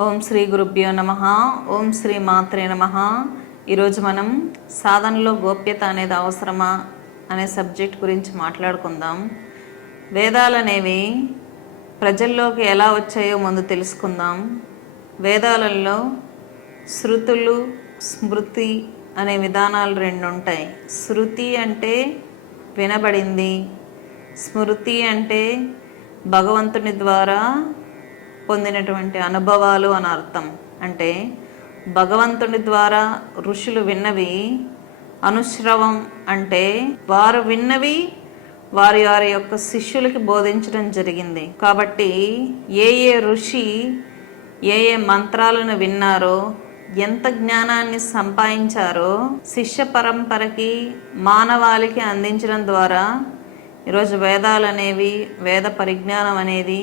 ఓం శ్రీ గురుభ్యో నమ. ఓం శ్రీ మాత్రే నమ. ఈరోజు మనం సాధనలో గోప్యత అనేది అవసరమా అనే సబ్జెక్ట్ గురించి మాట్లాడుకుందాం. వేదాలు అనేవి ప్రజల్లోకి ఎలా వచ్చాయో ముందు తెలుసుకుందాం. వేదాలలో శృతులు స్మృతి అనే విధానాలు రెండు ఉంటాయి శృతి అంటే వినబడింది స్మృతి అంటే భగవంతుని ద్వారా పొందినటువంటి అనుభవాలు అని అర్థం. అంటే భగవంతుని ద్వారా ఋషులు విన్నవి అనుశ్రవం అంటే వారు విన్నవి వారి వారి యొక్క శిష్యులకి బోధించడం జరిగింది. కాబట్టి ఏ ఏ ఋషి ఏ ఏ మంత్రాలను విన్నారో ఎంత జ్ఞానాన్ని సంపాదించారో శిష్య పరంపరకి మానవాళికి అందించడం ద్వారా ఈరోజు వేదాలు అనేవి వేద పరిజ్ఞానం అనేది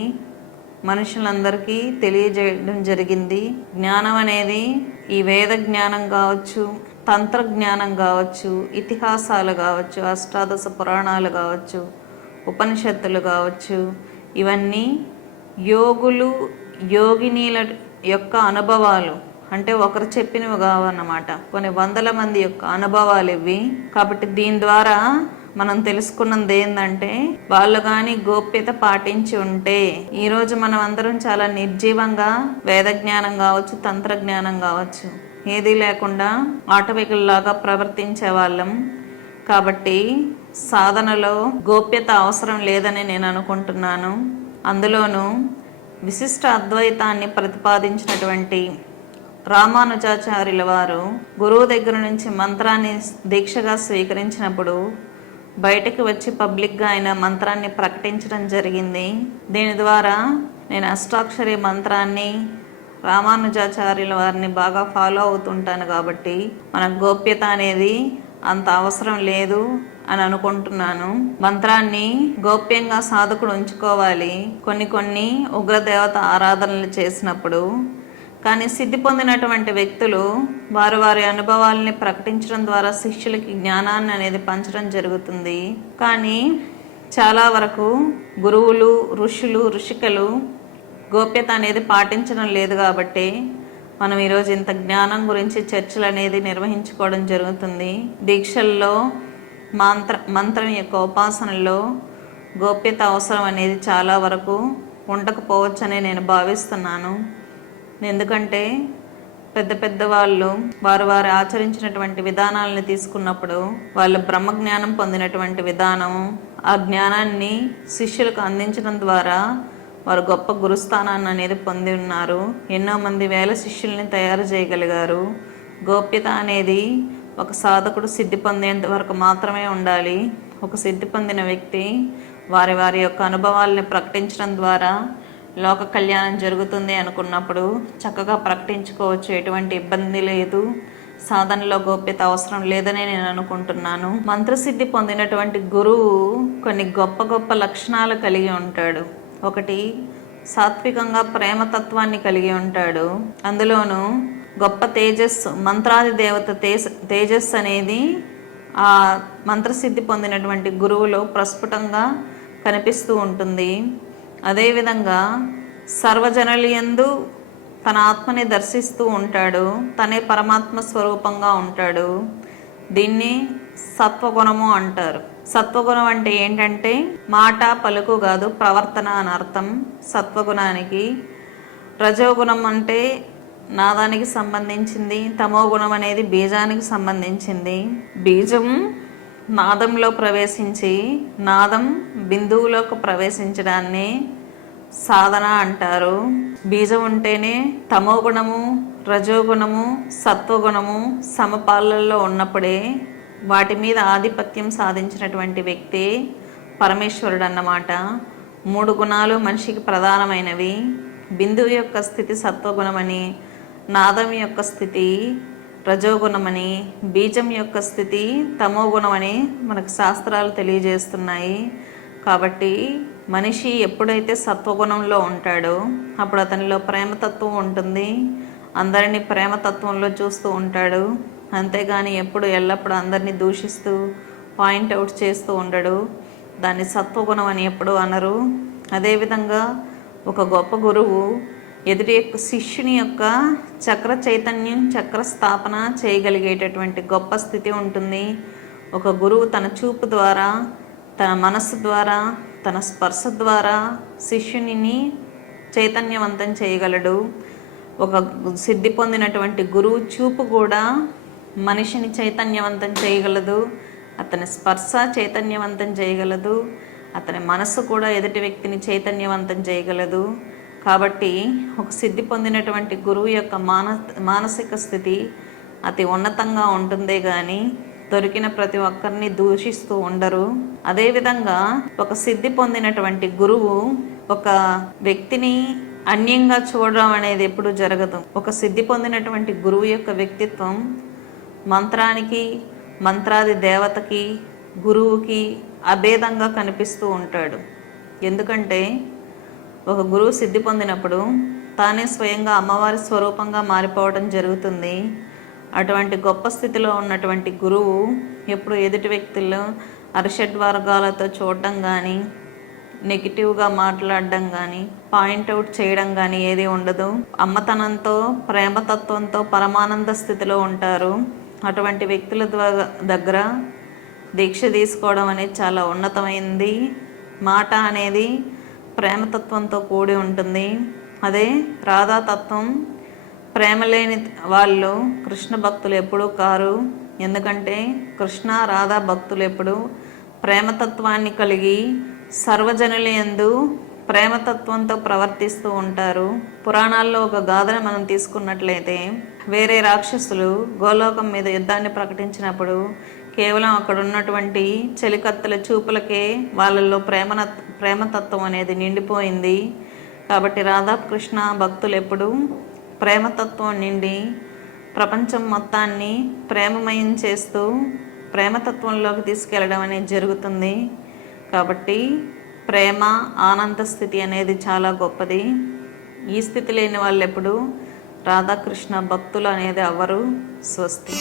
మనుషులందరికీ తెలియజేయడం జరిగింది. జ్ఞానం అనేది ఈ వేద జ్ఞానం కావచ్చు తంత్ర జ్ఞానం కావచ్చు ఇతిహాసాలు కావచ్చు అష్టాదశ పురాణాలు కావచ్చు ఉపనిషత్తులు కావచ్చు ఇవన్నీ యోగులు యోగినీల యొక్క అనుభవాలు. అంటే ఒకరు చెప్పినవి కావన్నమాట. కొన్ని వందల మంది యొక్క అనుభవాలు ఇవి. కాబట్టి దీని ద్వారా మనం తెలుసుకున్నది ఏంటంటే వాళ్ళు కానీ గోప్యత పాటించి ఉంటే ఈరోజు మనం అందరం చాలా నిర్జీవంగా వేద జ్ఞానం కావచ్చు తంత్ర జ్ఞానం కావచ్చు ఏదీ లేకుండా ఆటవికుల్లాగా ప్రవర్తించే వాళ్ళం కాబట్టి సాధనలో గోప్యత అవసరం లేదని నేను అనుకుంటున్నాను. అందులోనూ విశిష్ట అద్వైతాన్ని ప్రతిపాదించినటువంటి రామానుజాచార్యుల వారు గురువు దగ్గర నుంచి మంత్రాన్ని దీక్షగా స్వీకరించినప్పుడు బయటకు వచ్చి పబ్లిక్గా ఆయన మంత్రాన్ని ప్రకటించడం జరిగింది. దీని ద్వారా నేను అష్టాక్షరి మంత్రాన్ని రామానుజాచార్యుల వారిని బాగా ఫాలో అవుతుంటాను కాబట్టి మన గోప్యత అనేది అంత అవసరం లేదు అని అనుకుంటున్నాను. మంత్రాన్ని గోప్యంగా సాధకుడు ఉంచుకోవాలి. కొన్ని కొన్ని ఉగ్రదేవత ఆరాధనలు చేసినప్పుడు కానీ సిద్ధి పొందినటువంటి వ్యక్తులు వారు వారి అనుభవాలని ప్రకటించడం ద్వారా శిష్యులకి జ్ఞానాన్ని అనేది పంచడం జరుగుతుంది. కానీ చాలా వరకు గురువులు ఋషులు ఋషికలు గోప్యత అనేది పాటించడం లేదు కాబట్టి మనం ఈరోజు ఇంత జ్ఞానం గురించి చర్చలు అనేది నిర్వహించుకోవడం జరుగుతుంది. దీక్షల్లో మంత్ర మంత్రం యొక్క ఉపాసనలో గోప్యత అవసరం అనేది చాలా వరకు ఉండకపోవచ్చని నేను భావిస్తున్నాను. ఎందుకంటే పెద్ద పెద్ద వాళ్ళు వారు వారు ఆచరించినటువంటి విధానాలను తీసుకున్నప్పుడు వాళ్ళు బ్రహ్మజ్ఞానం పొందినటువంటి విధానం ఆ జ్ఞానాన్ని శిష్యులకు అందించడం ద్వారా వారు గొప్ప గురుస్థానాన్ని అనేది పొంది ఉన్నారు. ఎన్నో మంది వేల శిష్యుల్ని తయారు చేయగలిగారు. గోప్యత అనేది ఒక సాధకుడు సిద్ధి పొందేంత వరకు మాత్రమే ఉండాలి. ఒక సిద్ధి పొందిన వ్యక్తి వారి వారి యొక్క అనుభవాల్ని ప్రకటించడం ద్వారా లోక కళ్యాణం జరుగుతుంది అనుకున్నప్పుడు చక్కగా ప్రకటించుకోవచ్చు ఎటువంటి ఇబ్బంది లేదు. సాధనలో గోప్యత అవసరం లేదని నేను అనుకుంటున్నాను. మంత్రసిద్ధి పొందినటువంటి గురువు కొన్ని గొప్ప గొప్ప లక్షణాలు కలిగి ఉంటాడు. ఒకటి సాత్వికంగా ప్రేమతత్వాన్ని కలిగి ఉంటాడు. అందులోనూ గొప్ప తేజస్సు మంత్రాది దేవత తేజ తేజస్సు అనేది ఆ మంత్రసిద్ధి పొందినటువంటి గురువులో ప్రస్ఫుటంగా కనిపిస్తూ ఉంటుంది. అదేవిధంగా సర్వజనులందు తన ఆత్మని దర్శిస్తూ ఉంటాడు. తనే పరమాత్మ స్వరూపంగా ఉంటాడు. దీన్ని సత్వగుణము అంటారు. సత్వగుణం అంటే ఏంటంటే మాట పలుకు కాదు ప్రవర్తన అని అర్థం. సత్వగుణానికి రజోగుణం అంటే నాదానికి సంబంధించింది తమో గుణం అనేది బీజానికి సంబంధించింది. బీజం నాదంలో ప్రవేశించి నాదం బిందువులోకి ప్రవేశించడాన్ని సాధన అంటారు. బీజం ఉంటేనే తమో గుణము రజోగుణము సత్వగుణము సమపాలల్లో ఉన్నప్పుడే వాటి మీద ఆధిపత్యం సాధించినటువంటి వ్యక్తి పరమేశ్వరుడు అన్నమాట మూడు గుణాలు మనిషికి ప్రధానమైనవి. బిందువు యొక్క స్థితి సత్వగుణమని నాదం యొక్క స్థితి రజోగుణమని బీజం యొక్క స్థితి తమో గుణమని మనకు శాస్త్రాలు తెలియజేస్తున్నాయి. కాబట్టి మనిషి ఎప్పుడైతే సత్వగుణంలో ఉంటాడో అప్పుడు అతనిలో ప్రేమతత్వం ఉంటుంది. అందరినీ ప్రేమతత్వంలో చూస్తూ ఉంటాడు. అంతేగాని ఎప్పుడు ఎల్లప్పుడూ అందరినీ దూషిస్తూ పాయింట్ అవుట్ చేస్తూ ఉండడు. దాన్ని సత్వగుణం అని ఎప్పుడు అనరు. అదేవిధంగా ఒక గొప్ప గురువు ఎదుటి యొక్క శిష్యుని యొక్క చక్ర చైతన్యం చక్ర స్థాపన చేయగలిగేటటువంటి గొప్ప స్థితి ఉంటుంది. ఒక గురువు తన చూపు ద్వారా తన మనస్సు ద్వారా తన స్పర్శ ద్వారా శిష్యునిని చైతన్యవంతం చేయగలడు. ఒక సిద్ధి పొందినటువంటి గురువు చూపు కూడా మనిషిని చైతన్యవంతం చేయగలదు. అతని స్పర్శ చైతన్యవంతం చేయగలదు. అతని మనస్సు కూడా ఎదుటి వ్యక్తిని చైతన్యవంతం చేయగలదు. కాబట్టి ఒక సిద్ధి పొందినటువంటి గురువు యొక్క మాన మానసిక స్థితి అతి ఉన్నతంగా ఉంటుందే కానీ దొరికిన ప్రతి ఒక్కరిని దూషిస్తూ ఉండరు. అదేవిధంగా ఒక సిద్ధి పొందినటువంటి గురువు ఒక వ్యక్తిని అన్యంగా చూడడం అనేది ఎప్పుడు జరగదు. ఒక సిద్ధి పొందినటువంటి గురువు యొక్క వ్యక్తిత్వం మంత్రానికి మంత్రాది దేవతకి గురువుకి అభేదంగా కనిపిస్తూ ఉంటాడు. ఎందుకంటే ఒక గురువు సిద్ధి పొందినప్పుడు తానే స్వయంగా అమ్మవారి స్వరూపంగా మారిపోవడం జరుగుతుంది. అటువంటి గొప్ప స్థితిలో ఉన్నటువంటి గురువు ఎప్పుడు ఎదుటి వ్యక్తుల్లో అరిషడ్ వర్గాలతో చూడడం కానీ నెగిటివ్గా మాట్లాడడం కానీ పాయింట్అవుట్ చేయడం కానీ ఏది ఉండదు. అమ్మతనంతో ప్రేమతత్వంతో పరమానంద స్థితిలో ఉంటారు. అటువంటి వ్యక్తుల ద్వారా దగ్గర దీక్ష తీసుకోవడం అనేది చాలా ఉన్నతమైంది. మాట అనేది ప్రేమతత్వంతో కూడి ఉంటుంది. అదే రాధాతత్వం. ప్రేమ లేని వాళ్ళు కృష్ణ భక్తులు ఎప్పుడూ కారు. ఎందుకంటే కృష్ణ రాధా భక్తులు ఎప్పుడు ప్రేమతత్వాన్ని కలిగి సర్వజనులు యందు ప్రేమతత్వంతో ప్రవర్తిస్తూ ఉంటారు. పురాణాల్లో ఒక గాథను మనం తీసుకున్నట్లయితే వేరే రాక్షసులు గోలోకం మీద యుద్ధాన్ని ప్రకటించినప్పుడు కేవలం అక్కడ ఉన్నటువంటి చెలికత్తల చూపులకే వాళ్ళల్లో ప్రేమ ప్రేమతత్వం అనేది నిండిపోయింది. కాబట్టి రాధాకృష్ణ భక్తులు ఎప్పుడు ప్రేమతత్వం నిండి ప్రపంచం మొత్తాన్ని ప్రేమమయం చేస్తూ ప్రేమతత్వంలోకి తీసుకెళ్ళడం అనేది జరుగుతుంది. కాబట్టి ప్రేమ ఆనంద స్థితి అనేది చాలా గొప్పది. ఈ స్థితి లేని వాళ్ళు ఎప్పుడు రాధాకృష్ణ భక్తులు అనేది అవ్వరు స్వస్తి.